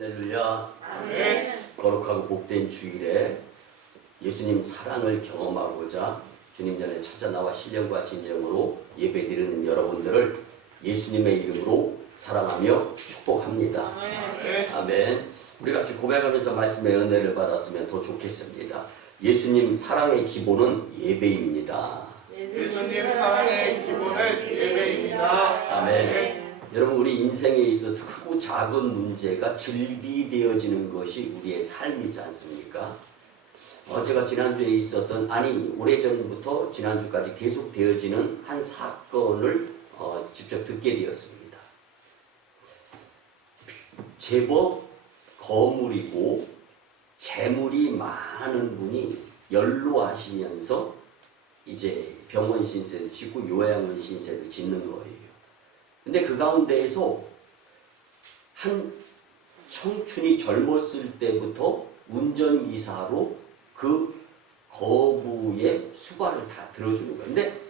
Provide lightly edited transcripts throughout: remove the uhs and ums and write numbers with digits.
할렐루야. 아멘. 거룩하고 복된 주일에 예수님 사랑을 경험하고자 주님 전에 찾아 나와 신령과 진정으로 예배드리는 여러분들을 예수님의 이름으로 사랑하며 축복합니다. 아멘. 아멘. 우리 같이 고백하면서 말씀의 은혜를 받았으면 더 좋겠습니다. 예수님 사랑의 기본은 예배입니다. 예수님 사랑의 기본은 예배입니다. 아멘. 여러분, 우리 인생에 있어서 크고 작은 문제가 질비되어지는 것이 우리의 삶이지 않습니까? 제가 지난주에 있었던, 오래전부터 지난주까지 계속 되어지는 한 사건을 직접 듣게 되었습니다. 제법 거물이고 재물이 많은 분이 연로하시면서 이제 병원 신세도 짓고 요양원 신세도 짓는 거예요. 근데 그 가운데에서 한 청춘이 젊었을 때부터 운전기사로 그 거부의 수발을 다 들어주는 거예요. 근데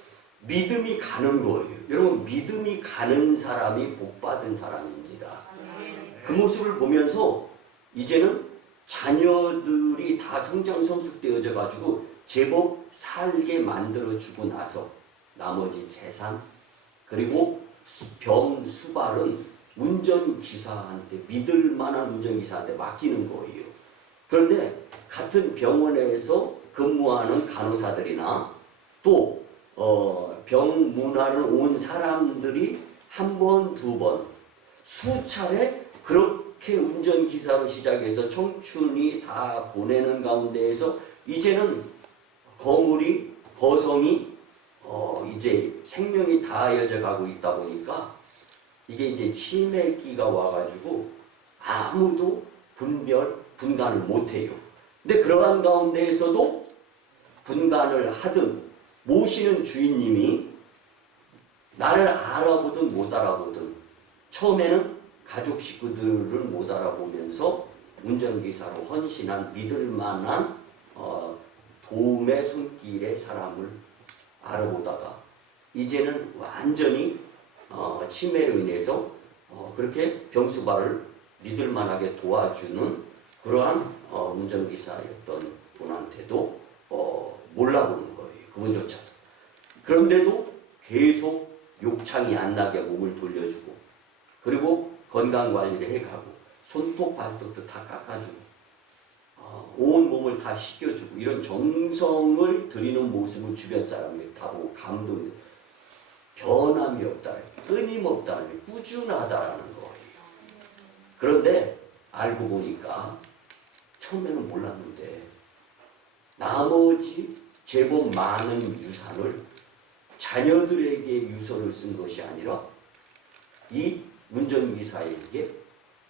믿음이 가는 거예요. 여러분, 믿음이 가는 사람이 복받은 사람입니다. 그 모습을 보면서 이제는 자녀들이 다 성장 성숙되어져 가지고 제법 살게 만들어주고 나서 나머지 재산 그리고 병 수발은 운전기사한테, 믿을 만한 운전기사한테 맡기는 거예요. 그런데 같은 병원에서 근무하는 간호사들이나 또 병문안을 온 사람들이 한 번, 두 번, 수차례 그렇게 운전기사로 시작해서 청춘이 다 보내는 가운데에서 이제는 거성이 이제 생명이 다하여져 가고 있다 보니까 이게 이제 치매기가 와가지고 아무도 분간을 못해요. 근데 그러한 가운데에서도 분간을 하든 모시는 주인님이 나를 알아보든 못 알아보든 처음에는 가족 식구들을 못 알아보면서 운전기사로 헌신한 믿을 만한 도움의 손길의 사람을 알아보다가 이제는 완전히 치매로 인해서 그렇게 병수발을 믿을 만하게 도와주는 그러한 운전기사였던 분한테도 몰라보는 거예요. 그분조차도. 그런데도 계속 욕창이 안 나게 몸을 돌려주고 그리고 건강관리를 해가고 손톱 발톱도 다 깎아주고 온 몸을 다 씻겨주고 이런 정성을 들이는 모습을 주변 사람들이 다 보고 감동이 변함이 없다, 끊임없다, 꾸준하다라는 거예요. 그런데 알고 보니까 처음에는 몰랐는데 나머지 제법 많은 유산을 자녀들에게 유서를 쓴 것이 아니라 이 운전기사에게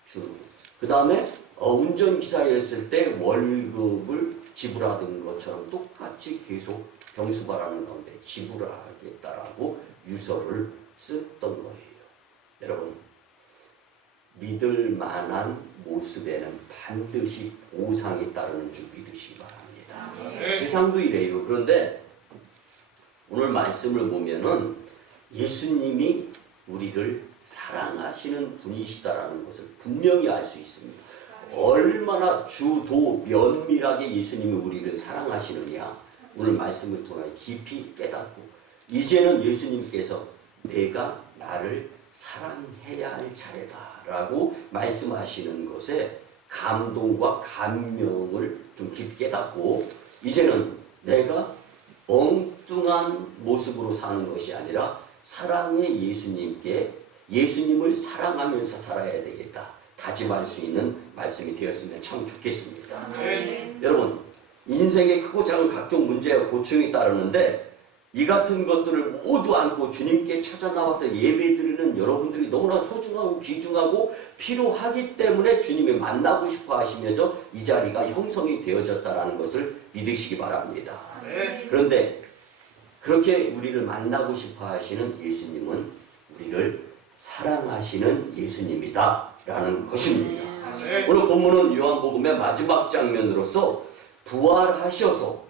주는 거예요. 그 다음에 운전기사였을 때 월급을 지불하던 것처럼 똑같이 계속 병수발하는 가운데 지불하겠다라고 유서를 썼던 거예요. 여러분, 믿을 만한 모습에는 반드시 보상이 따르는 줄 믿으시기 바랍니다. 네. 세상도 이래요. 그런데 오늘 말씀을 보면은 예수님이 우리를 사랑하시는 분이시다라는 것을 분명히 알 수 있습니다. 얼마나 주도 면밀하게 예수님이 우리를 사랑하시느냐 오늘 말씀을 통해 깊이 깨닫고 이제는 예수님께서 내가 나를 사랑해야 할 차례다 라고 말씀하시는 것에 감동과 감명을 좀 깊이 깨닫고 이제는 내가 엉뚱한 모습으로 사는 것이 아니라 사랑의 예수님을 사랑하면서 살아야 되겠다 다짐할 수 있는 말씀이 되었으면 참 좋겠습니다. 네. 여러분, 인생에 크고 작은 각종 문제와 고충이 따르는데 이 같은 것들을 모두 안고 주님께 찾아 나와서 예배드리는 여러분들이 너무나 소중하고 귀중하고 필요하기 때문에 주님이 만나고 싶어 하시면서 이 자리가 형성이 되어졌다는 것을 믿으시기 바랍니다. 네. 그런데 그렇게 우리를 만나고 싶어 하시는 예수님은 우리를 사랑하시는 예수님이다 라는 것입니다. 네. 오늘 본문은 요한복음의 마지막 장면으로서 부활하셔서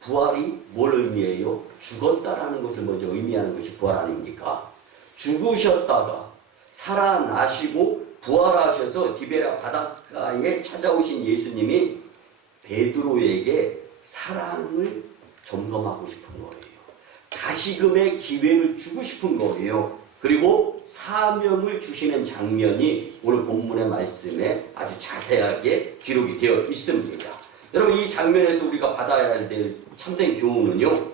부활이 뭘 의미해요? 죽었다라는 것을 먼저 의미하는 것이 부활 아닙니까? 죽으셨다가 살아나시고 부활하셔서 디베랴 바닷가에 찾아오신 예수님이 베드로에게 사랑을 점검하고 싶은 거예요. 다시금의 기회를 주고 싶은 거예요. 그리고 사명을 주시는 장면이 오늘 본문의 말씀에 아주 자세하게 기록이 되어 있습니다. 여러분, 이 장면에서 우리가 받아야 될 참된 교훈은요,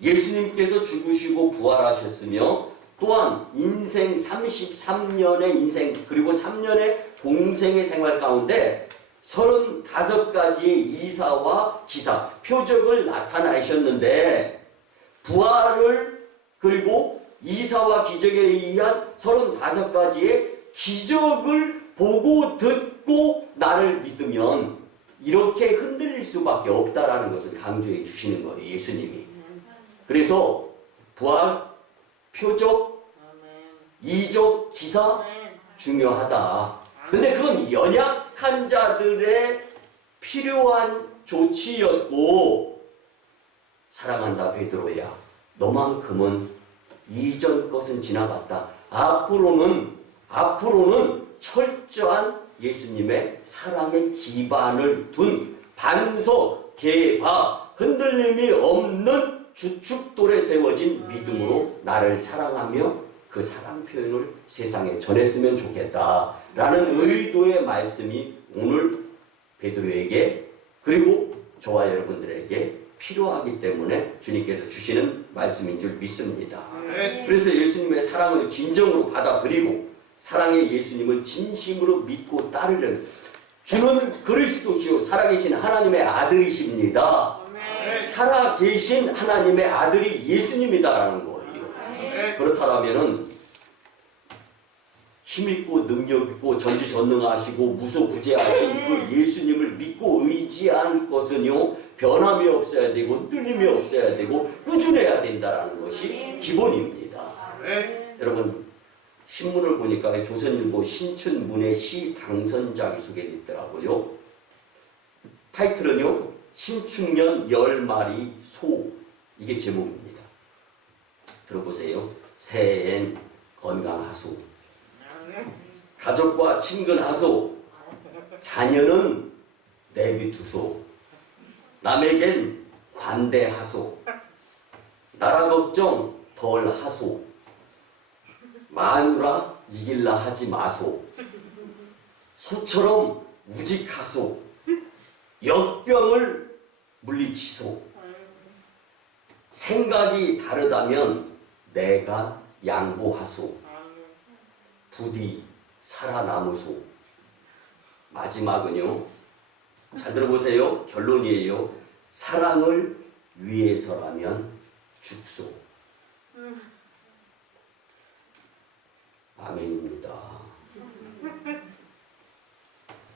예수님께서 죽으시고 부활하셨으며 또한 인생 33년의 인생 그리고 3년의 공생의 생활 가운데 35가지의 이사와 기사, 표적을 나타나셨는데 부활을 그리고 이사와 기적에 의한 35가지의 기적을 보고 듣고 나를 믿으면 이렇게 흔들릴 수밖에 없다라는 것을 강조해 주시는 거예요, 예수님이. 그래서 부활, 표적, 이적, 기사 중요하다. 근데 그건 연약한 자들의 필요한 조치였고, 사랑한다 베드로야, 너만큼은 이전 것은 지나갔다. 앞으로는 철저한 예수님의 사랑의 기반을 둔 반석, 계바, 흔들림이 없는 주축돌에 세워진 믿음으로 나를 사랑하며 그 사랑 표현을 세상에 전했으면 좋겠다라는 의도의 말씀이 오늘 베드로에게 그리고 저와 여러분들에게 필요하기 때문에 주님께서 주시는 말씀인 줄 믿습니다. 그래서 예수님의 사랑을 진정으로 받아들이고 사랑의 예수님을 진심으로 믿고 따르는 주는 그리스도시요 살아계신 하나님의 아들이십니다. 살아계신 하나님의 아들이 예수님이다라는 거예요. 그렇다면은 힘있고 능력있고 전지전능하시고 무소부재하신 그 예수님을 믿고 의지할 것은요, 변함이 없어야 되고 흔들림이 없어야 되고 꾸준해야 된다는 것이 기본입니다. 여러분, 신문을 보니까 조선일보 신춘문예 시 당선작이 소개되어 있더라고요. 타이틀은요, 신축년 10마리 소, 이게 제목입니다. 들어보세요. 새해엔 건강하소, 가족과 친근하소, 자녀는 내비두소, 남에겐 관대하소, 나라 걱정 덜 하소, 마누라 이길라 하지 마소, 소처럼 우직하소, 역병을 물리치소, 생각이 다르다면 내가 양보하소, 부디 살아남으소. 마지막은요, 잘 들어보세요. 결론이에요. 사랑을 위해서라면 죽소. 아멘입니다.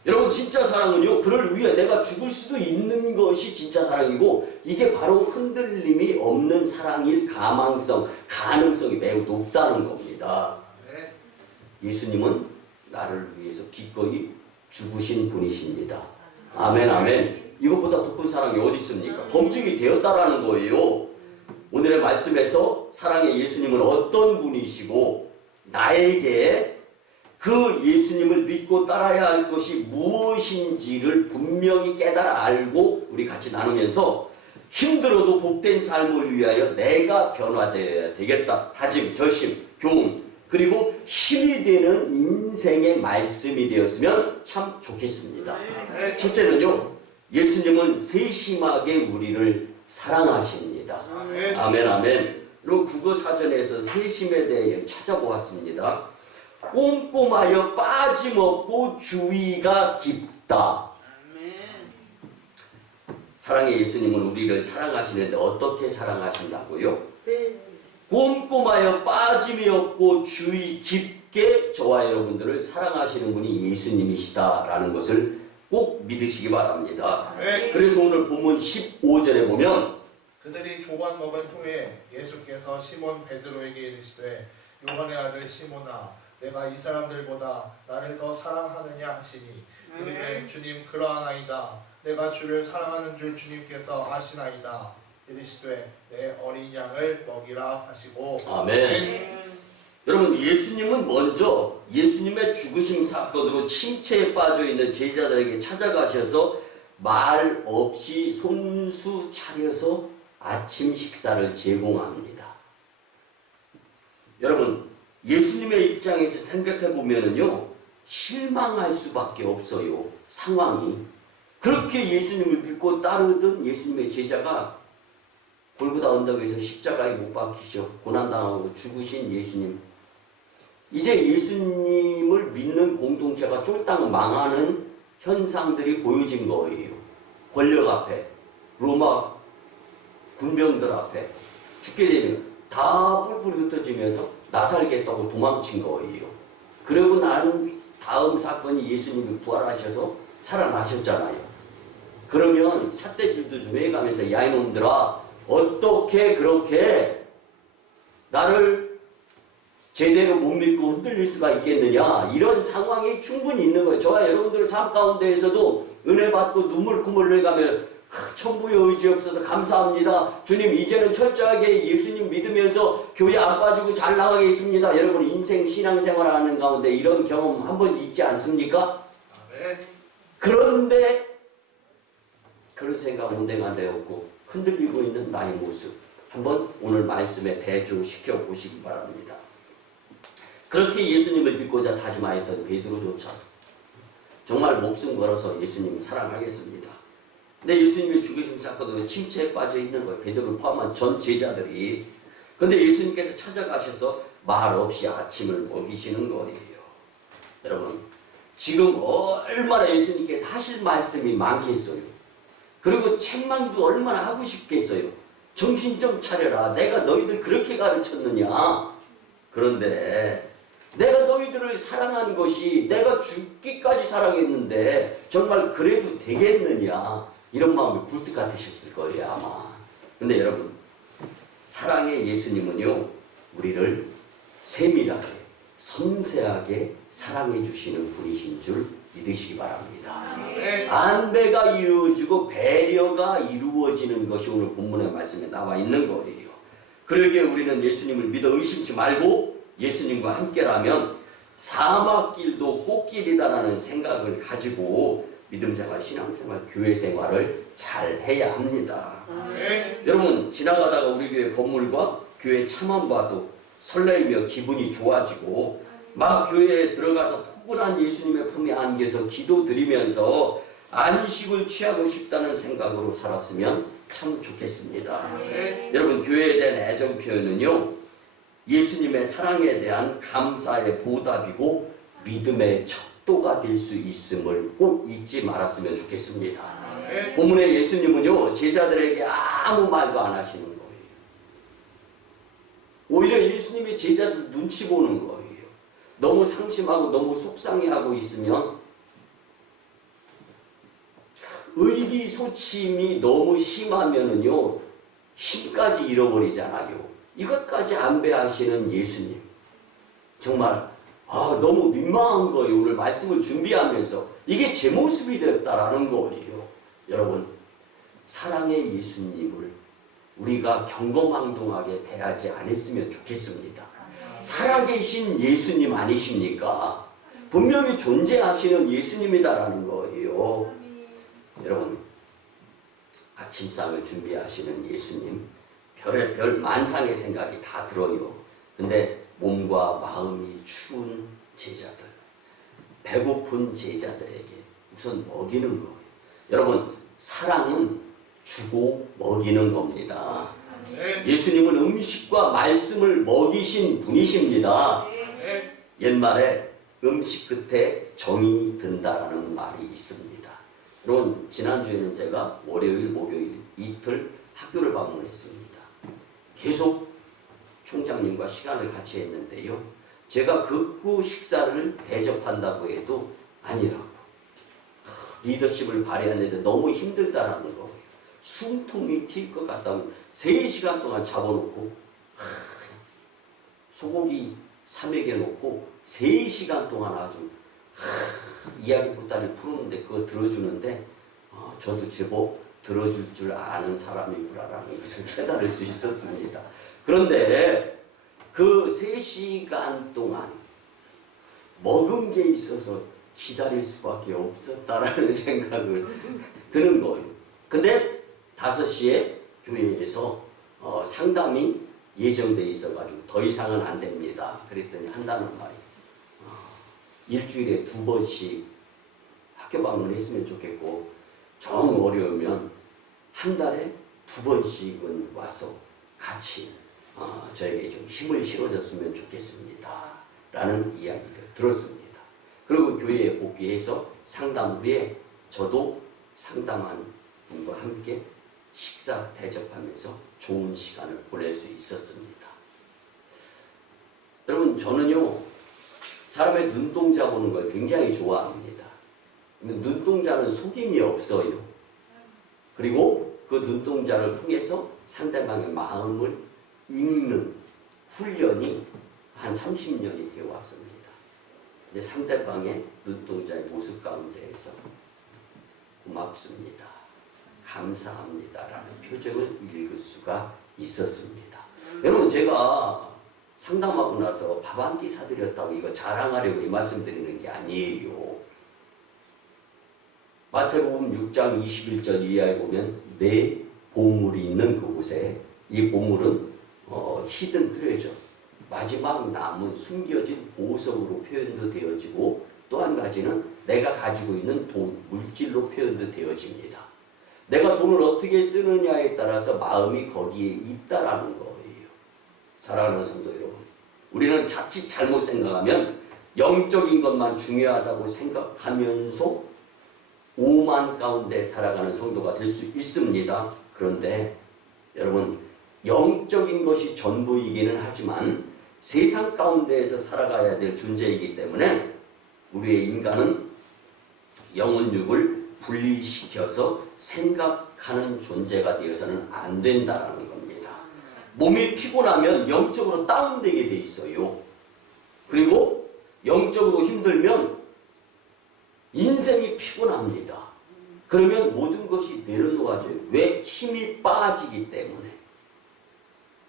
여러분, 진짜 사랑은요, 그를 위해 내가 죽을 수도 있는 것이 진짜 사랑이고, 이게 바로 흔들림이 없는 사랑일 가능성이 매우 높다는 겁니다. 예수님은 나를 위해서 기꺼이 죽으신 분이십니다. 아멘, 아멘. 이것보다 더 큰 사랑이 어디 있습니까? 검증이 되었다라는 거예요. 오늘의 말씀에서 사랑의 예수님은 어떤 분이시고 나에게 그 예수님을 믿고 따라야 할 것이 무엇인지를 분명히 깨달아 알고 우리 같이 나누면서 힘들어도 복된 삶을 위하여 내가 변화되어야 되겠다. 다짐, 결심, 교훈, 그리고 힘이 되는 인생의 말씀이 되었으면 참 좋겠습니다. 첫째는요, 예수님은 세심하게 우리를 사랑하십니다. 아멘, 아멘. 그리고 국어사전에서 세심에 대해 찾아보았습니다. 꼼꼼하여 빠짐없고 주의가 깊다. 사랑의 예수님은 우리를 사랑하시는데 어떻게 사랑하신다고요? 꼼꼼하여 빠짐이 없고 주의 깊게 저와 여러분들을 사랑하시는 분이 예수님이시다라는 것을 꼭 믿으시기 바랍니다. 그래서 오늘 본문 15절에 보면 그들이 조각 먹은 통에 예수께서 시몬 베드로에게 이르시되 요한의 아들 시몬아, 내가 이 사람들보다 나를 더 사랑하느냐 하시니 이르되 주님 그러하나이다. 내가 주를 사랑하는 줄 주님께서 아시나이다. 이르시되 내 어린 양을 먹이라 하시고. 아멘. 여러분, 예수님은 먼저 예수님의 죽으심 사건으로 침체에 빠져 있는 제자들에게 찾아가셔서 말 없이 손수 차려서 아침 식사를 제공합니다. 여러분, 예수님의 입장에서 생각해 보면은요, 실망할 수밖에 없어요. 상황이. 그렇게 예수님을 믿고 따르던 예수님의 제자가 골고다 언덕에서 십자가에 못 박히셔 고난당하고 죽으신 예수님. 이제 예수님을 믿는 공동체가 쫄딱 망하는 현상들이 보여진 거예요. 권력 앞에, 로마 군병들 앞에 죽게 되면 다 뿔뿔이 흩어지면서 나살겠다고 도망친 거예요. 그리고 난 다음 사건이 예수님이 부활하셔서 살아나셨잖아요. 그러면 삿대질도 좀 해가면서 야 이놈들아 어떻게 그렇게 나를 제대로 못 믿고 흔들릴 수가 있겠느냐, 이런 상황이 충분히 있는 거예요. 저와 여러분들 삶 가운데에서도 은혜 받고 눈물 콧물 흘려가며 천부의 의지 없어서 감사합니다. 주님 이제는 철저하게 예수님 믿으면서 교회 안 빠지고 잘 나가겠습니다. 여러분 인생 신앙생활하는 가운데 이런 경험 한번 있지 않습니까? 아멘. 그런데 그런 생각 온데가 되었고 흔들리고 있는 나의 모습 한번 오늘 말씀에 대조시켜 보시기 바랍니다. 그렇게 예수님을 믿고자 다짐하였던 베드로조차 정말 목숨 걸어서 예수님을 사랑하겠습니다. 근데 예수님의 죽으심 사건으로 침체에 빠져 있는 거예요. 베드로를 포함한 전 제자들이. 근데 예수님께서 찾아가셔서 말 없이 아침을 먹이시는 거예요. 여러분, 지금 얼마나 예수님께서 하실 말씀이 많겠어요. 그리고 책망도 얼마나 하고 싶겠어요. 정신 좀 차려라. 내가 너희들 그렇게 가르쳤느냐. 그런데 내가 너희들을 사랑한 것이 내가 죽기까지 사랑했는데 정말 그래도 되겠느냐. 이런 마음이 굴뚝 같으셨을 거예요 아마. 근데 여러분, 사랑의 예수님은요 우리를 세밀하게 섬세하게 사랑해 주시는 분이신 줄 믿으시기 바랍니다. 안배가 이루어지고 배려가 이루어지는 것이 오늘 본문의 말씀에 나와 있는 거예요. 그러기에 우리는 예수님을 믿어 의심치 말고 예수님과 함께라면 사막길도 꽃길이다라는 생각을 가지고 믿음생활, 신앙생활, 교회생활을 잘 해야 합니다. 여러분, 지나가다가 우리 교회 건물과 교회 차만 봐도 설레이며 기분이 좋아지고 막 교회에 들어가서 포근한 예수님의 품에 안겨서 기도 드리면서 안식을 취하고 싶다는 생각으로 살았으면 참 좋겠습니다. 여러분, 교회에 대한 애정 표현은요 예수님의 사랑에 대한 감사의 보답이고 믿음의 척도가 될 수 있음을 꼭 잊지 말았으면 좋겠습니다. 본문의 예수님은요 제자들에게 아무 말도 안 하시는 거예요. 오히려 예수님이 제자들 눈치 보는 거예요. 너무 상심하고 너무 속상해하고 있으면 의기소침이 너무 심하면은요 힘까지 잃어버리잖아요. 이것까지 안배하시는 예수님 정말 너무 민망한 거예요. 오늘 말씀을 준비하면서 이게 제 모습이 되었다라는 거예요. 여러분, 사랑의 예수님을 우리가 경거망동하게 대하지 않았으면 좋겠습니다. 살아계신 예수님 아니십니까? 분명히 존재하시는 예수님이다라는 거예요. 여러분, 아침상을 준비하시는 예수님, 별의별 만상의 생각이 다 들어요. 근데 몸과 마음이 추운 제자들, 배고픈 제자들에게 우선 먹이는 거예요. 여러분, 사랑은 주고 먹이는 겁니다. 예수님은 음식과 말씀을 먹이신 분이십니다. 옛말에 음식 끝에 정이 든다라는 말이 있습니다. 여러분, 지난주에는 제가 월요일, 목요일 이틀 학교를 방문했습니다. 계속 총장님과 시간을 같이 했는데요. 제가 극구 식사를 대접한다고 해도 아니라고. 리더십을 발휘하는데 너무 힘들다라는 거예요. 숨통이 튈 것 같다고 3시간 동안 잡아놓고 소고기 삼에게 놓고 3시간 동안 아주 이야기 보따리를 풀었는데 그거 들어주는데 저도 제법 들어줄 줄 아는 사람이구나라는 것을 깨달을 수 있었습니다. 그런데 그 3시간 동안 먹은 게 있어서 기다릴 수밖에 없었다라는 생각을 드는 거예요. 근데 5시에 교회에서 상담이 예정돼 있어가지고 더 이상은 안 됩니다. 그랬더니 한다는 말이에요. 일주일에 2번씩 학교 방문했으면 좋겠고 정 어려우면 한 달에 2번씩은 와서 같이 저에게 좀 힘을 실어줬으면 좋겠습니다. 라는 이야기를 들었습니다. 그리고 교회에 복귀해서 상담 후에 저도 상담한 분과 함께 식사 대접하면서 좋은 시간을 보낼 수 있었습니다. 여러분, 저는요 사람의 눈동자 보는 걸 굉장히 좋아합니다. 눈동자는 속임이 없어요. 그리고 그 눈동자를 통해서 상대방의 마음을 읽는 훈련이 한 30년이 되어 왔습니다. 이제 상대방의 눈동자의 모습 가운데에서 고맙습니다, 감사합니다라는 표정을 읽을 수가 있었습니다. 여러분, 제가 상담하고 나서 밥 한 끼 사드렸다고 이거 자랑하려고 이 말씀 드리는 게 아니에요. 마태복음 6장 21절 이하에 보면 내 보물이 있는 그곳에, 이 보물은 히든 트레저, 마지막 남은 숨겨진 보석으로 표현도 되어지고, 또 한 가지는 내가 가지고 있는 돈, 물질로 표현도 되어집니다. 내가 돈을 어떻게 쓰느냐에 따라서 마음이 거기에 있다라는 거예요. 사랑하는 성도 여러분, 우리는 자칫 잘못 생각하면 영적인 것만 중요하다고 생각하면서 오만 가운데 살아가는 성도가 될 수 있습니다. 그런데 여러분, 영적인 것이 전부이기는 하지만 세상 가운데에서 살아가야 될 존재이기 때문에 우리의 인간은 영혼육을 분리시켜서 생각하는 존재가 되어서는 안 된다는 겁니다. 몸이 피곤하면 영적으로 다운되게 돼 있어요. 그리고 영적으로 힘들면 인생이 피곤합니다. 그러면 모든 것이 내려놓아져요. 왜? 힘이 빠지기 때문에.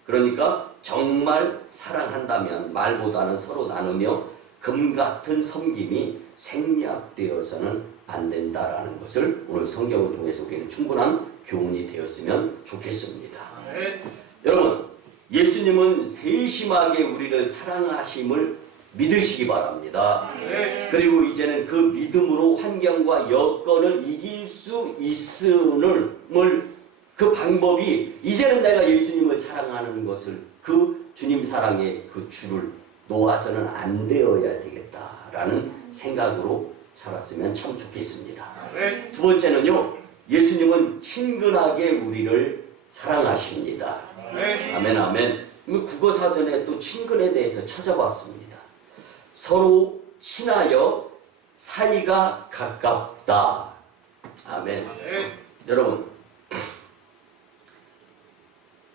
그러니까 정말 사랑한다면 말보다는 서로 나누며 금 같은 섬김이 생략되어서는 안 된다라는 것을 오늘 성경을 통해서 우리는 충분한 교훈이 되었으면 좋겠습니다. 네. 여러분, 예수님은 세심하게 우리를 사랑하심을 믿으시기 바랍니다. 네. 그리고 이제는 그 믿음으로 환경과 여건을 이길 수 있음을, 그 방법이, 이제는 내가 예수님을 사랑하는 것을, 그 주님 사랑의 그 줄을 놓아서는 안 되어야 되겠다라는 생각으로 살았으면 참 좋겠습니다. 네. 두 번째는요, 예수님은 친근하게 우리를 사랑하십니다. 네. 아멘, 아멘. 국어사전에 또 친근에 대해서 찾아봤습니다. 서로 친하여 사이가 가깝다. 아멘. 네. 여러분,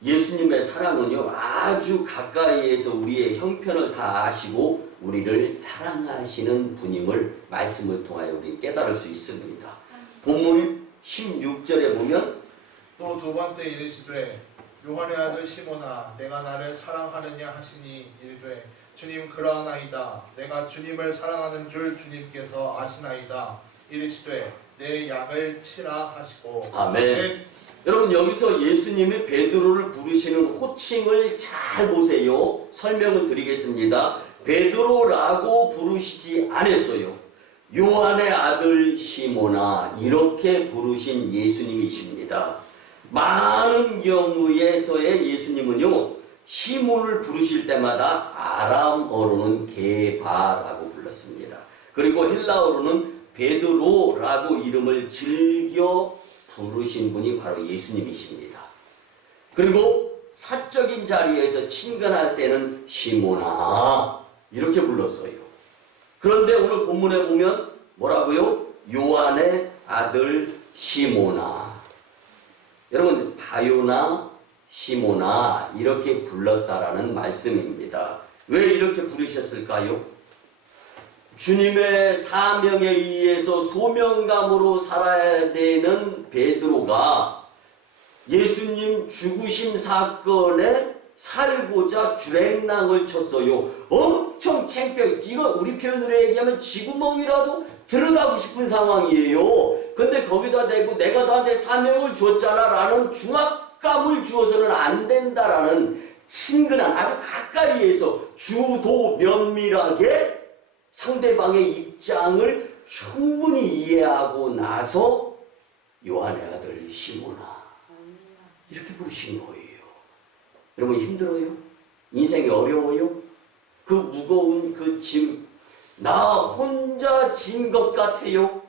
예수님의 사랑은요, 아주 가까이에서 우리의 형편을 다 아시고 우리를 사랑하시는 분임을 말씀을 통하여 우리 깨달을 수 있습니다. 본문 16절에 보면 또 두 번째 이르시되 요한의 아들 시몬아 내가 나를 사랑하느냐 하시니 이르되 주님 그러하나이다. 내가 주님을 사랑하는 줄 주님께서 아시나이다. 이르시되 내 양을 치라 하시고. 아멘. 여러분, 여기서 예수님이 베드로를 부르시는 호칭을 잘 보세요. 설명을 드리겠습니다. 베드로라고 부르시지 않았어요. 요한의 아들 시몬아, 이렇게 부르신 예수님이십니다. 많은 경우에서의 예수님은요, 시몬을 부르실 때마다 아람어로는 게바라고 불렀습니다. 그리고 헬라어로는 베드로라고 이름을 즐겨 부르신 분이 바로 예수님이십니다. 그리고 사적인 자리에서 친근할 때는 시몬아 이렇게 불렀어요. 그런데 오늘 본문에 보면 뭐라고요? 요한의 아들 시몬아. 여러분, 바요나 시몬아 이렇게 불렀다라는 말씀입니다. 왜 이렇게 부르셨을까요? 주님의 사명에 의해서 소명감으로 살아야 되는 베드로가 예수님 죽으심 사건에 살고자 주랭랑을 쳤어요. 엄청 창피해. 이거 우리 표현으로 얘기하면 쥐구멍이라도 들어가고 싶은 상황이에요. 근데 거기다 대고 내가 너한테 사명을 줬잖아 라는 중압감을 주어서는 안 된다라는 친근한 아주 가까이에서 주도 면밀하게 상대방의 입장을 충분히 이해하고 나서 요한의 아들 시몬아 이렇게 부르신 거예요. 여러분 힘들어요? 인생이 어려워요? 그 무거운 그 짐 나 혼자 진 것 같아요?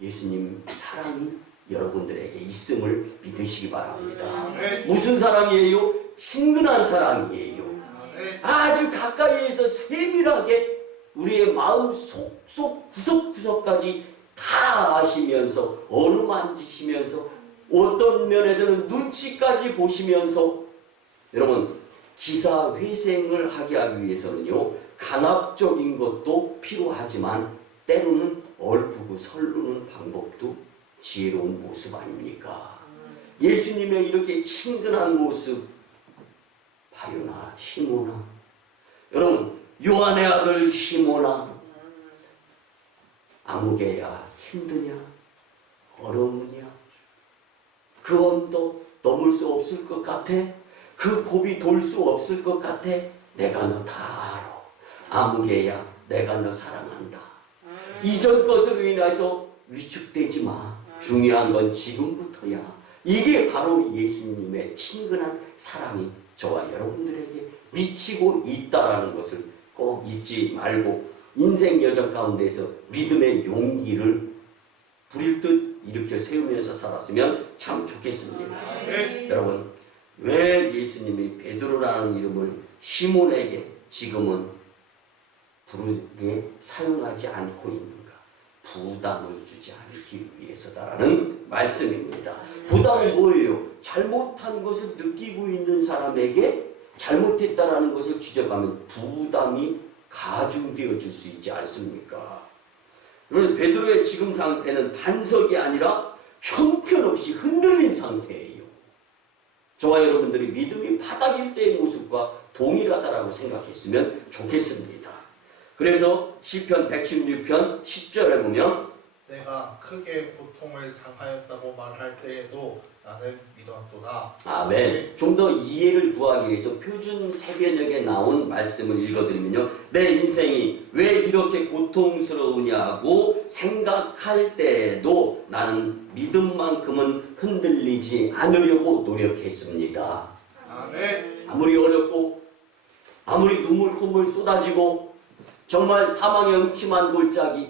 예수님 사랑이 여러분들에게 있음을 믿으시기 바랍니다. 무슨 사랑이에요? 친근한 사랑이에요. 아주 가까이에서 세밀하게 우리의 마음 속속 구석구석까지 다 아시면서 어루만지시면서 어떤 면에서는 눈치까지 보시면서 여러분 기사회생을 하게 하기 위해서는요 간합적인 것도 필요하지만 때로는 얼구고 설르는 방법도 지혜로운 모습 아닙니까? 예수님의 이렇게 친근한 모습 바요나 시모나 여러분 요한의 아들 시모나 아무개야 힘드냐? 어려우냐? 그 언덕 넘을 수 없을 것 같아? 그 고비 돌 수 없을 것 같아? 내가 너 다 알아. 아무개야 내가 너 사랑한다. 이전 것으로 인해서 위축되지 마. 중요한 건 지금부터야. 이게 바로 예수님의 친근한 사랑이 저와 여러분들에게 미치고 있다라는 것을 꼭 잊지 말고 인생 여정 가운데서 믿음의 용기를 부릴 듯 일으켜 세우면서 살았으면 참 좋겠습니다. 네. 여러분 왜 예수님이 베드로라는 이름을 시몬에게 지금은 부르게 사용하지 않고 있는가? 부담을 주지 않기 위해서다라는 말씀입니다. 부담은 뭐예요? 잘못한 것을 느끼고 있는 사람에게 잘못했다라는 것을 지적하면 부담이 가중되어질 수 있지 않습니까? 그런데 베드로의 지금 상태는 반석이 아니라 형편없이 흔들린 상태예요. 저와 여러분들이 믿음이 바닥일 때의 모습과 동일하다라고 생각했으면 좋겠습니다. 그래서 시편 116편 10절에 보면 내가 크게 고통을 당하였다고 말할 때에도 나는 믿었도다. 아멘. 좀 더 이해를 구하기 위해서 표준 세변역에 나온 말씀을 읽어드리면요. 내 인생이 왜 이렇게 고통스러우냐고 생각할 때에도 나는 믿음만큼은 흔들리지 않으려고 노력했습니다. 아멘. 아무리 어렵고 아무리 눈물 콧물 쏟아지고 정말 사망의 음침한 골짜기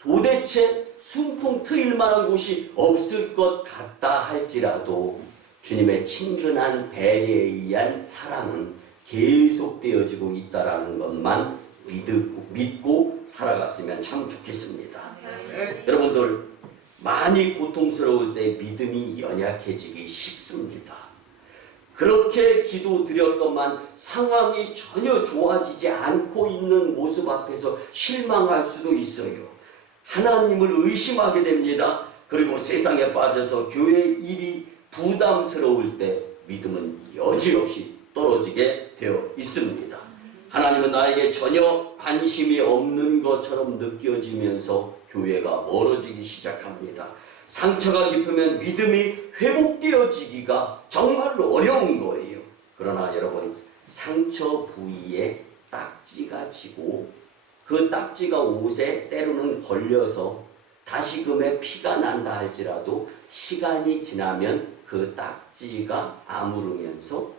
도대체 숨통 트일 만한 곳이 없을 것 같다 할지라도 주님의 친근한 배려에 의한 사랑은 계속되어지고 있다는 것만 믿고 살아갔으면 참 좋겠습니다. 네. 여러분들 많이 고통스러울 때 믿음이 연약해지기 쉽습니다. 그렇게 기도드렸건만 상황이 전혀 좋아지지 않고 있는 모습 앞에서 실망할 수도 있어요. 하나님을 의심하게 됩니다. 그리고 세상에 빠져서 교회 일이 부담스러울 때 믿음은 여지없이 떨어지게 되어 있습니다. 하나님은 나에게 전혀 관심이 없는 것처럼 느껴지면서 교회가 멀어지기 시작합니다. 상처가 깊으면 믿음이 회복되어지기가 정말로 어려운 거예요. 그러나 여러분 상처 부위에 딱지가 지고 그 딱지가 옷에 때로는 걸려서 다시금에 피가 난다 할지라도 시간이 지나면 그 딱지가 아무르면서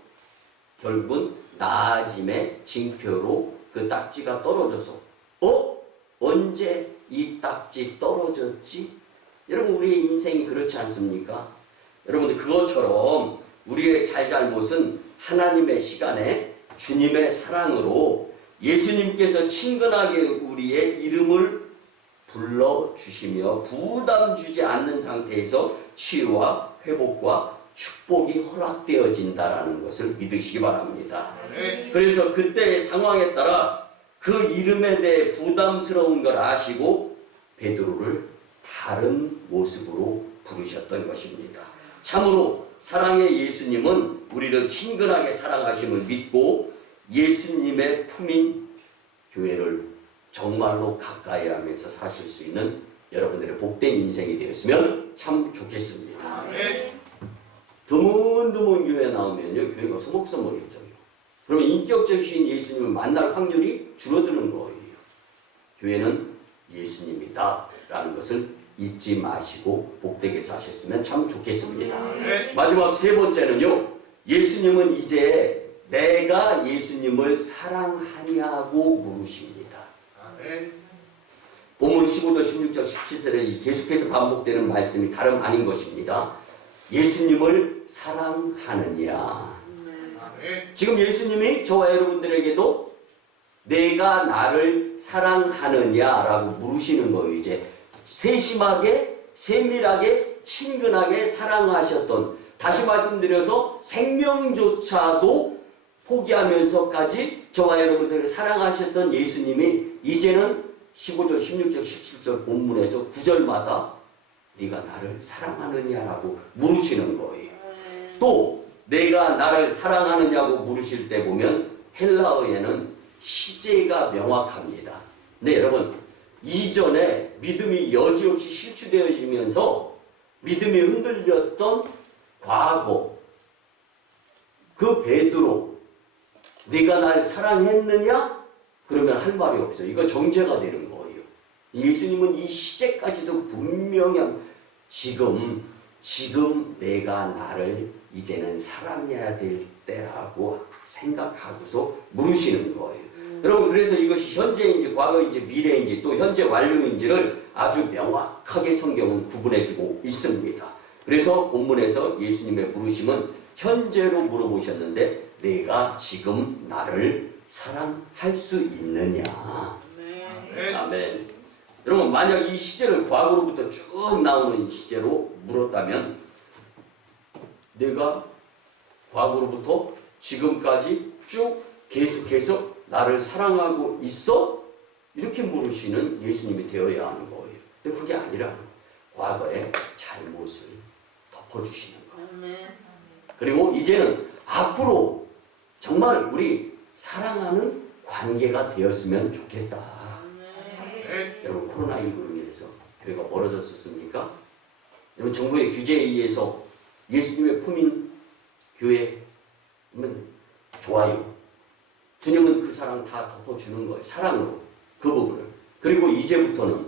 결국은 나아짐의 징표로 그 딱지가 떨어져서 언제 이 딱지 떨어졌지? 여러분 우리의 인생이 그렇지 않습니까? 여러분들 그것처럼 우리의 잘잘못은 하나님의 시간에 주님의 사랑으로 예수님께서 친근하게 우리의 이름을 불러주시며 부담 주지 않는 상태에서 치유와 회복과 축복이 허락되어진다는 것을 믿으시기 바랍니다. 네. 그래서 그때의 상황에 따라 그 이름에 대해 부담스러운 걸 아시고 베드로를 다른 모습으로 부르셨던 것입니다. 참으로 사랑의 예수님은 우리를 친근하게 사랑하심을 믿고 예수님의 품인 교회를 정말로 가까이 하면서 사실 수 있는 여러분들의 복된 인생이 되었으면 참 좋겠습니다. 드문드문 교회 나오면요, 교회가 소목소목해져요. 그러면 인격적이신 예수님을 만날 확률이 줄어드는 거예요. 교회는 예수님이다 라는 것을 잊지 마시고 복되게 사셨으면 참 좋겠습니다. 마지막 세 번째는요, 예수님은 이제 내가 예수님을 사랑하냐고 물으십니다. 본문 15절, 16절, 17절에 계속해서 반복되는 말씀이 다름 아닌 것입니다. 예수님을 사랑하느냐. 지금 예수님이 저와 여러분들에게도 내가 나를 사랑하느냐라고 물으시는 거예요. 이제 세심하게, 세밀하게, 친근하게 사랑하셨던, 다시 말씀드려서 생명조차도 포기하면서까지 저와 여러분들을 사랑하셨던 예수님이 이제는 15절, 16절, 17절 본문에서 9절마다 네가 나를 사랑하느냐라고 물으시는 거예요. 또 내가 나를 사랑하느냐고 물으실 때 보면 헬라어에는 시제가 명확합니다. 네, 여러분, 이전에 믿음이 여지없이 실추되어지면서 믿음이 흔들렸던 과거, 그 베드로, 네가 날 사랑했느냐? 그러면 할 말이 없어요. 이거 정죄가 되는 거예요. 예수님은 이 시제까지도 분명히 지금 내가 나를 이제는 사랑해야 될 때라고 생각하고서 물으시는 거예요. 여러분, 그래서 이것이 현재인지 과거인지 미래인지 또 현재 완료인지를 아주 명확하게 성경은 구분해주고 있습니다. 그래서 본문에서 예수님의 물으심은 현재로 물어보셨는데 내가 지금 나를 사랑할 수 있느냐. 아멘. 여러분, 만약 이 시제를 과거로부터 쭉 나오는 시제로 물었다면 내가 과거로부터 지금까지 쭉 계속해서 나를 사랑하고 있어? 이렇게 물으시는 예수님이 되어야 하는 거예요. 근데 그게 아니라 과거의 잘못을 덮어주시는 거예요. 그리고 이제는 앞으로 정말 우리 사랑하는 관계가 되었으면 좋겠다. 여러분, 코로나19로 인해서 교회가 멀어졌었습니까? 여러분, 정부의 규제에 의해서 예수님의 품인 교회는 좋아요. 주님은 그 사랑 다 덮어주는 거예요. 사랑으로. 그 부분을. 그리고 이제부터는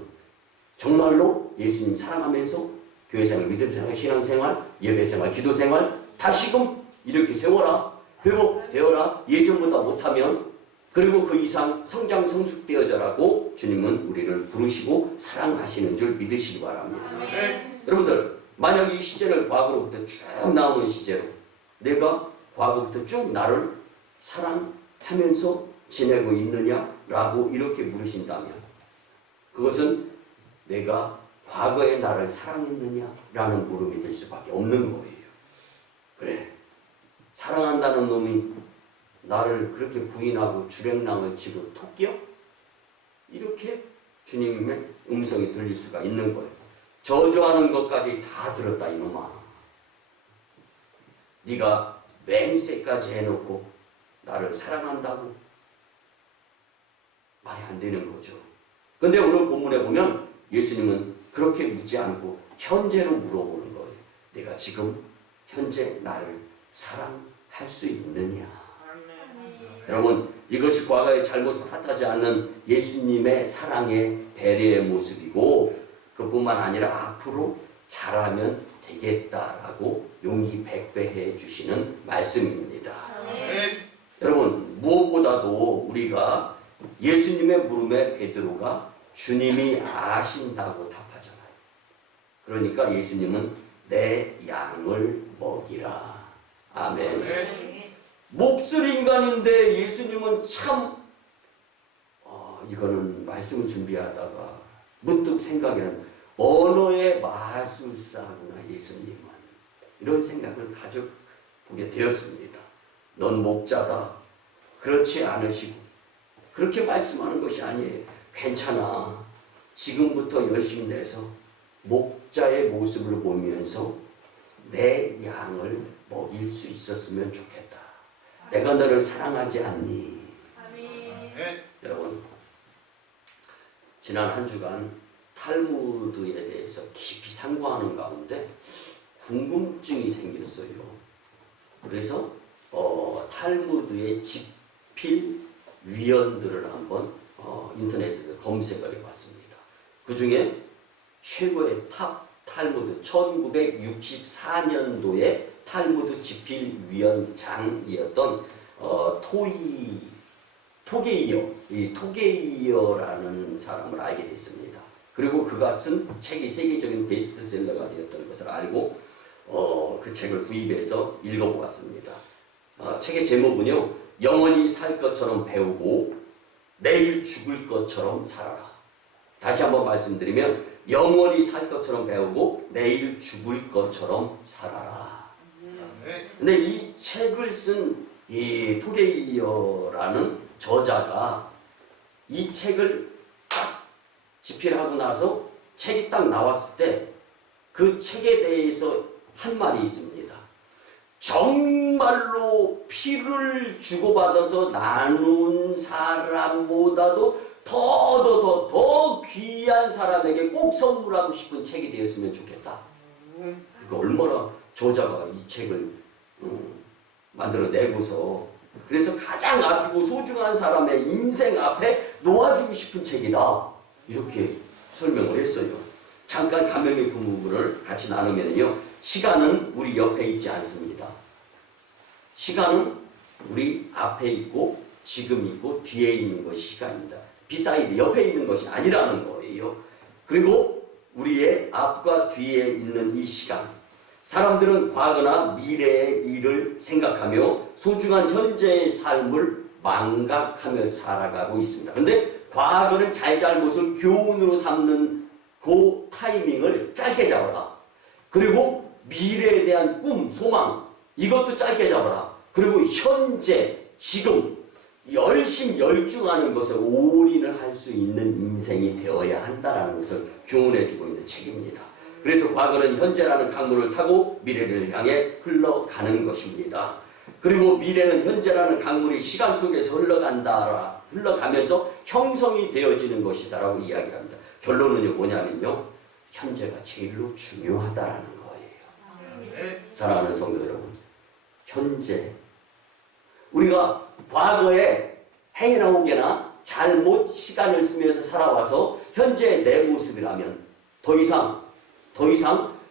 정말로 예수님 사랑하면서 교회생활, 믿음생활, 신앙생활, 예배생활, 기도생활 다시금 이렇게 세워라. 회복되어라. 예전보다 못하면 그리고 그 이상 성장 성숙되어져라고 주님은 우리를 부르시고 사랑하시는 줄 믿으시기 바랍니다. 여러분들, 만약 이 시제를 과거로부터 쭉 나오는 시제로 내가 과거부터 쭉 나를 사랑하면서 지내고 있느냐라고 이렇게 물으신다면 그것은 내가 과거에 나를 사랑했느냐라는 물음이 될 수밖에 없는 거예요. 그래, 사랑한다는 놈이 나를 그렇게 부인하고 주랭랑을 치고 토끼야? 이렇게 주님의 음성이 들릴 수가 있는 거예요. 저주하는 것까지 다 들었다 이놈아. 네가 맹세까지 해놓고 나를 사랑한다고? 말이 안 되는 거죠. 근데 오늘 본문에 보면 예수님은 그렇게 묻지 않고 현재로 물어보는 거예요. 내가 지금 현재 나를 사랑할 수 있느냐? 여러분, 이것이 과거의 잘못을 탓하지 않는 예수님의 사랑의 배려의 모습이고 그뿐만 아니라 앞으로 잘하면 되겠다라고 용기 백배해 주시는 말씀입니다. 여러분, 무엇보다도 우리가 예수님의 물음에 베드로가 주님이 아신다고 답하잖아요. 그러니까 예수님은 내 양을 먹이라. 아멘. 몹쓸 인간인데 예수님은 참 이거는 말씀을 준비하다가 문득 생각에는 언어의 마술사구나 예수님은 이런 생각을 가져보게 되었습니다. 넌 목자다. 그렇지 않으시고 그렇게 말씀하는 것이 아니에요. 괜찮아. 지금부터 열심히 내서 목자의 모습을 보면서 내 양을 먹일 수 있었으면 좋겠다. 내가 너를 사랑하지 않니? 네. 여러분, 지난 한 주간 탈무드에 대해서 깊이 상고하는 가운데 궁금증이 생겼어요. 그래서 탈무드의 집필 위원들을 한번 인터넷에서 검색을 해봤습니다. 그 중에 최고의 탑 탈무드 1964년도에 탈무드 집필 위원장이었던 토게이어라는 사람을 알게 됐습니다. 그리고 그가 쓴 책이 세계적인 베스트셀러가 되었던 것을 알고 그 책을 구입해서 읽어보았습니다. 책의 제목은요, 영원히 살 것처럼 배우고 내일 죽을 것처럼 살아라. 다시 한번 말씀드리면 영원히 살 것처럼 배우고 내일 죽을 것처럼 살아라. 근데 이 책을 쓴 이 토게이어라는 저자가 이 책을 딱 집필하고 나서 책이 딱 나왔을 때 그 책에 대해서 한 말이 있습니다. 정말로 피를 주고받아서 나눈 사람보다도 더 귀한 사람에게 꼭 선물하고 싶은 책이 되었으면 좋겠다. 그러니까 얼마나 저자가 이 책을 만들어내고서 그래서 가장 아끼고 소중한 사람의 인생 앞에 놓아주고 싶은 책이다. 이렇게 설명을 했어요. 잠깐 감명 깊은 부분을 같이 나누면요. 시간은 우리 옆에 있지 않습니다. 시간은 우리 앞에 있고 지금 있고 뒤에 있는 것이 시간입니다. 비사이드 옆에 있는 것이 아니라는 거예요. 그리고 우리의 앞과 뒤에 있는 이 시간, 사람들은 과거나 미래의 일을 생각하며 소중한 현재의 삶을 망각하며 살아가고 있습니다. 그런데 과거는 잘잘못을 교훈으로 삼는 그 타이밍을 짧게 잡아라. 그리고 미래에 대한 꿈, 소망 이것도 짧게 잡아라. 그리고 현재, 지금 열중하는 것에 올인을 할 수 있는 인생이 되어야 한다는 것을 교훈해주고 있는 책입니다. 그래서 과거는 현재라는 강물을 타고 미래를 향해 흘러가는 것입니다. 그리고 미래는 현재라는 강물이 시간 속에서 흘러가면서 형성이 되어지는 것이다라고 이야기합니다. 결론은 뭐냐면요, 현재가 제일로 중요하다라는 거예요. 사랑하는 성도 여러분, 현재 우리가 과거에 행여나 혹여나 잘못 시간을 쓰면서 살아와서 현재의 내 모습이라면 더 이상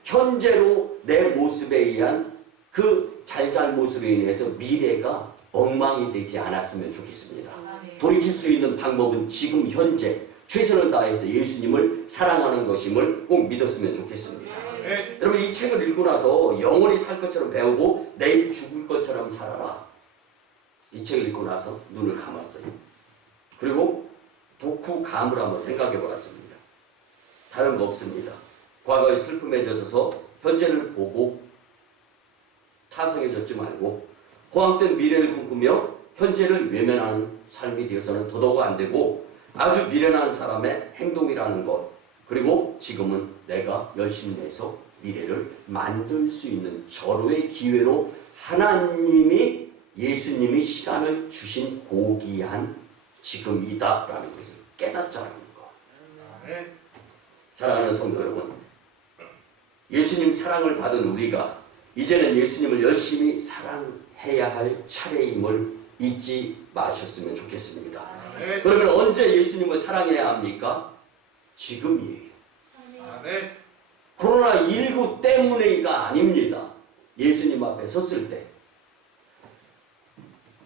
현재로 내 모습에 의한 그 잘잘못으로 인해서 미래가 엉망이 되지 않았으면 좋겠습니다. 돌이킬 수 있는 방법은 지금 현재 최선을 다해서 예수님을 사랑하는 것임을 꼭 믿었으면 좋겠습니다. 여러분, 이 책을 읽고 나서 영원히 살 것처럼 배우고 내일 죽을 것처럼 살아라. 이 책을 읽고 나서 눈을 감았어요. 그리고 독후감을 한번 생각해 보았습니다. 다른 거 없습니다. 과거의 슬픔에 젖어서 현재를 보고 타성에 젖지 말고 호황된 미래를 꿈꾸며 현재를 외면하는 삶이 되어서는 더더욱 안 되고, 아주 미련한 사람의 행동이라는 것, 그리고 지금은 내가 열심히 내서 미래를 만들 수 있는 절호의 기회로 하나님이, 예수님이 시간을 주신 고귀한 지금이다라는 것을 깨닫자는 것. 사랑하는 성도 여러분, 예수님 사랑을 받은 우리가 이제는 예수님을 열심히 사랑해야 할 차례임을 잊지 마셨으면 좋겠습니다. 그러면 언제 예수님을 사랑해야 합니까? 지금이에요. 코로나19 때문에가 아닙니다. 예수님 앞에 섰을 때.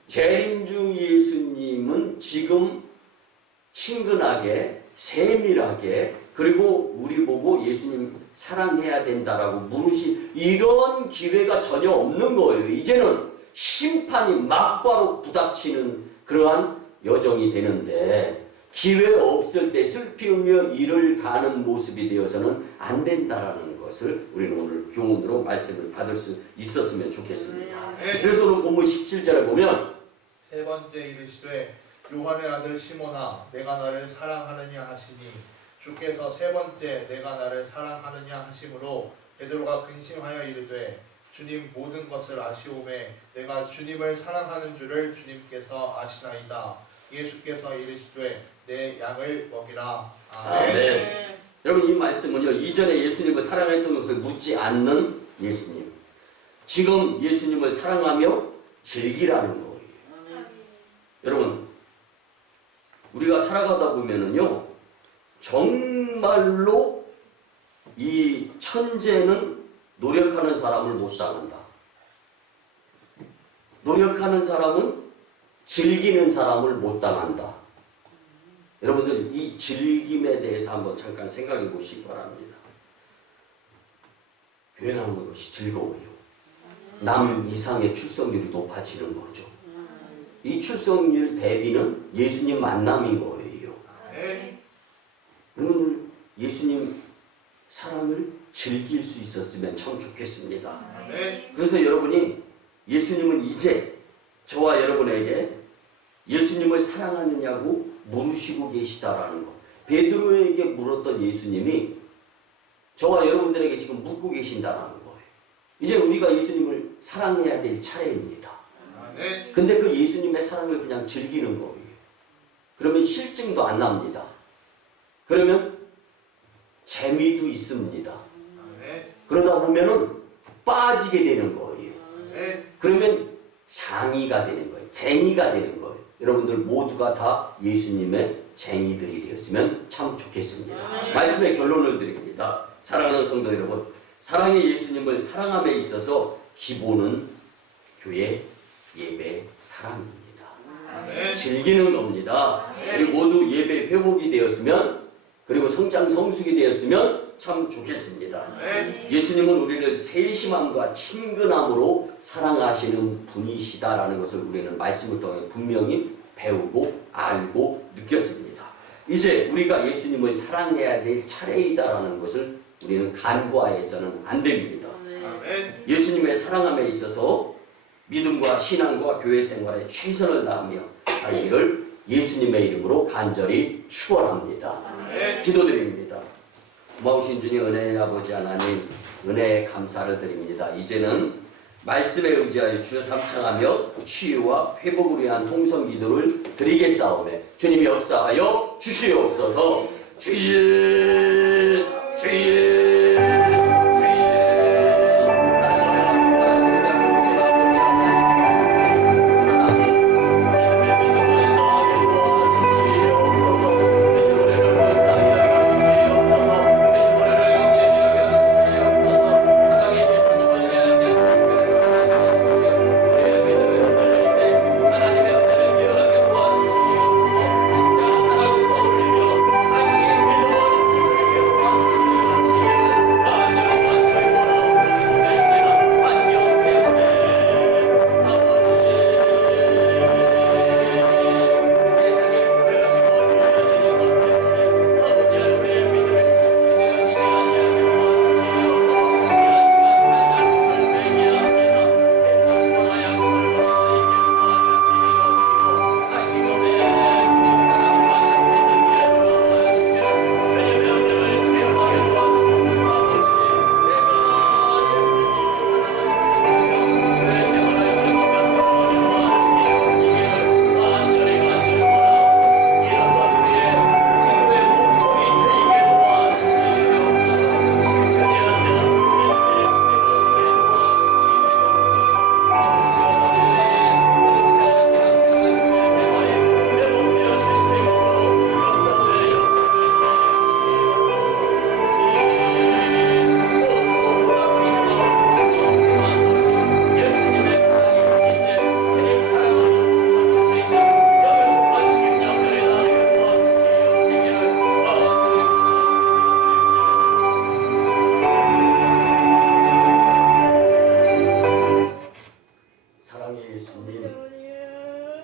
재림주 예수님은 지금 친근하게, 세밀하게, 그리고 우리 보고 예수님 사랑해야 된다라고 물으시, 이런 기회가 전혀 없는 거예요. 이제는 심판이 막바로 부닥치는 그러한 여정이 되는데, 기회 없을 때 슬피우며 일을 가는 모습이 되어서는 안 된다라는 것을 우리는 오늘 교훈으로 말씀을 받을 수 있었으면 좋겠습니다. 그래서 오늘 본문 17절에 보면 세 번째 이르시되 요한의 아들 시몬아 내가 나를 사랑하느냐 하시니, 주께서 세 번째 내가 나를 사랑하느냐 하심으로 베드로가 근심하여 이르되 주님 모든 것을 아시오매 내가 주님을 사랑하는 줄을 주님께서 아시나이다. 예수께서 이르시되 내 양을 먹이라. 아멘. 아멘. 여러분 이 말씀은요 이전에 예수님을 사랑했던 것을 묻지 않는 예수님, 지금 예수님을 사랑하며 즐기라는 거예요. 여러분 우리가 살아가다 보면은요 정말로 이 천재는 노력하는 사람을 못 당한다. 노력하는 사람은 즐기는 사람을 못 당한다. 여러분들 이 즐김에 대해서 한번 잠깐 생각해 보시기 바랍니다. 교회 나오는 것이 즐거워요. 남 이상의 출석률이 높아지는 거죠. 이 출석률 대비는 예수님 만남인 거예요. 여러분들 예수님 사랑을 즐길 수 있었으면 참 좋겠습니다. 그래서 여러분이 예수님은 이제 저와 여러분에게 예수님을 사랑하느냐고 물으시고 계시다라는 거. 베드로에게 물었던 예수님이 저와 여러분들에게 지금 묻고 계신다라는 거예요. 이제 우리가 예수님을 사랑해야 될 차례입니다. 근데 그 예수님의 사랑을 그냥 즐기는 거예요. 그러면 실증도 안 납니다. 그러면 재미도 있습니다. 그러다 보면은 빠지게 되는 거예요. 그러면 장이가 되는 거예요. 쟁이가 되는 거예요. 여러분들 모두가 다 예수님의 쟁이들이 되었으면 참 좋겠습니다. 말씀의 결론을 드립니다. 사랑하는 성도 여러분, 사랑의 예수님을 사랑함에 있어서 기본은 교회 예배 사랑입니다. 즐기는 겁니다. 우리 모두 예배 회복이 되었으면 그리고 성장 성숙이 되었으면 참 좋겠습니다. 예수님은 우리를 세심함과 친근함으로 사랑하시는 분이시다라는 것을 우리는 말씀을 통해 분명히 배우고 알고 느꼈습니다. 이제 우리가 예수님을 사랑해야 될 차례이다라는 것을 우리는 간과해서는 안 됩니다. 예수님의 사랑함에 있어서 믿음과 신앙과 교회 생활에 최선을 다하며 살기를 예수님의 이름으로 간절히 축원합니다. 기도드립니다. 고마우신 주님 은혜의 아버지 하나님 은혜에 감사를 드립니다. 이제는 말씀에 의지하여 주여 삼창하며 치유와 회복을 위한 통성 기도를 드리겠사오매 주님이 역사하여 주시옵소서. 주의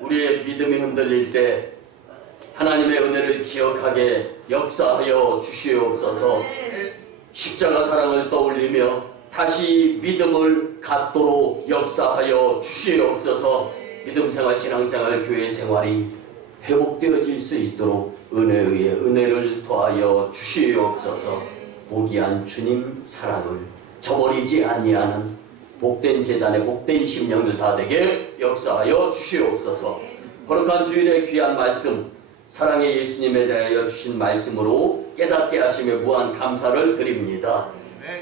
우리의 믿음이 흔들릴 때 하나님의 은혜를 기억하게 역사하여 주시옵소서. 십자가 사랑을 떠올리며 다시 믿음을 갖도록 역사하여 주시옵소서. 믿음생활, 신앙생활, 교회생활이 회복되어질 수 있도록 은혜의 은혜를 더하여 주시옵소서. 고귀한 주님 사랑을 저버리지 아니하는 복된 재단의 복된 심령들 다 되게 역사하여 주시옵소서. 거룩한 주일의 귀한 말씀, 사랑의 예수님에 대하여 주신 말씀으로 깨닫게 하시며 무한 감사를 드립니다.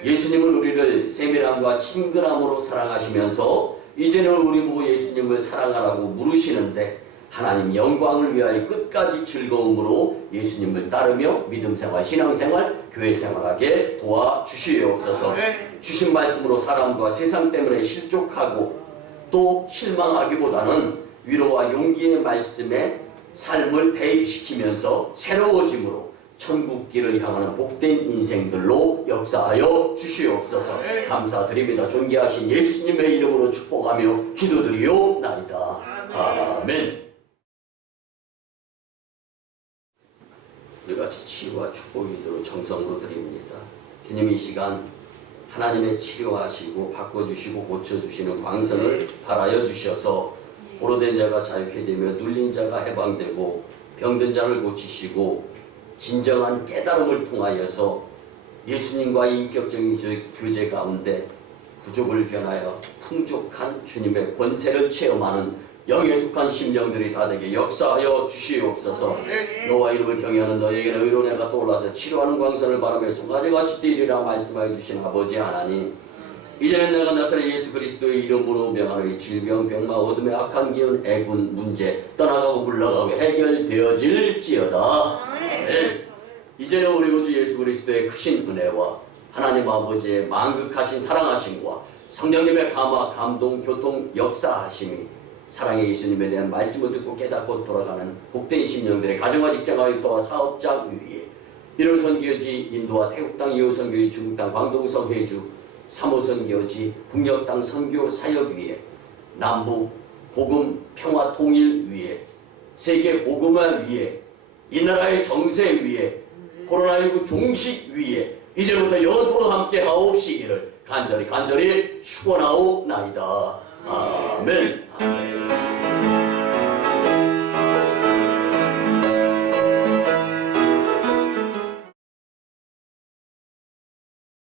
예수님은 우리를 세밀함과 친근함으로 사랑하시면서 이제는 우리 보고 예수님을 사랑하라고 물으시는데, 하나님 영광을 위하여 끝까지 즐거움으로 예수님을 따르며 믿음생활, 신앙생활, 교회생활하게 도와주시옵소서. 주신 말씀으로 사람과 세상 때문에 실족하고 또 실망하기보다는 위로와 용기의 말씀에 삶을 대입시키면서 새로워짐으로 천국길을 향하는 복된 인생들로 역사하여 주시옵소서. 감사드립니다. 존귀하신 예수님의 이름으로 축복하며 기도드리옵나이다. 아멘. 우리같이 치유와 축복이 있도록 정성으로 드립니다. 주님, 이 시간 하나님의 치료하시고 바꿔주시고 고쳐주시는 광선을 발하여 주셔서 포로된 자가 자유케 되며 눌린 자가 해방되고 병든 자를 고치시고 진정한 깨달음을 통하여서 예수님과의 인격적인 교제 가운데 부족을 변하여 풍족한 주님의 권세를 체험하는 영에 속한 심령들이 다 되게 역사하여 주시옵소서. 여호와 이름을 경외하는 너에게는 의로운 해가 떠올라서 치료하는 광선을 바라며 송아지같이 뛰리라 말씀하여 주신 아버지 하나님, 이제는 내가 나사렛 예수 그리스도의 이름으로 명하노니 질병, 병마, 어둠의 악한 기운, 애군, 문제 떠나가고 물러가고 해결되어질지어다. 이제는 우리 구주 예수 그리스도의 크신 은혜와 하나님 아버지의 만극하신 사랑하심과 성령님의 감화, 감동, 교통, 역사하심이 사랑의 예수님에 대한 말씀을 듣고 깨닫고 돌아가는 복된 심령들의 가정과 직장과 일터와 사업장 위에, 이런 선교지 인도와 태국 땅, 2호 선교지 중국 땅, 광동성 회주, 3호 선교지 북녘 땅 선교 사역 위에, 남북 복음 평화 통일 위에, 세계 복음화 위에, 이 나라의 정세 위에, 코로나19 종식 위에 이제부터 영원토록 함께 하옵시기를 간절히 축원하옵나이다. 아멘. 아멘.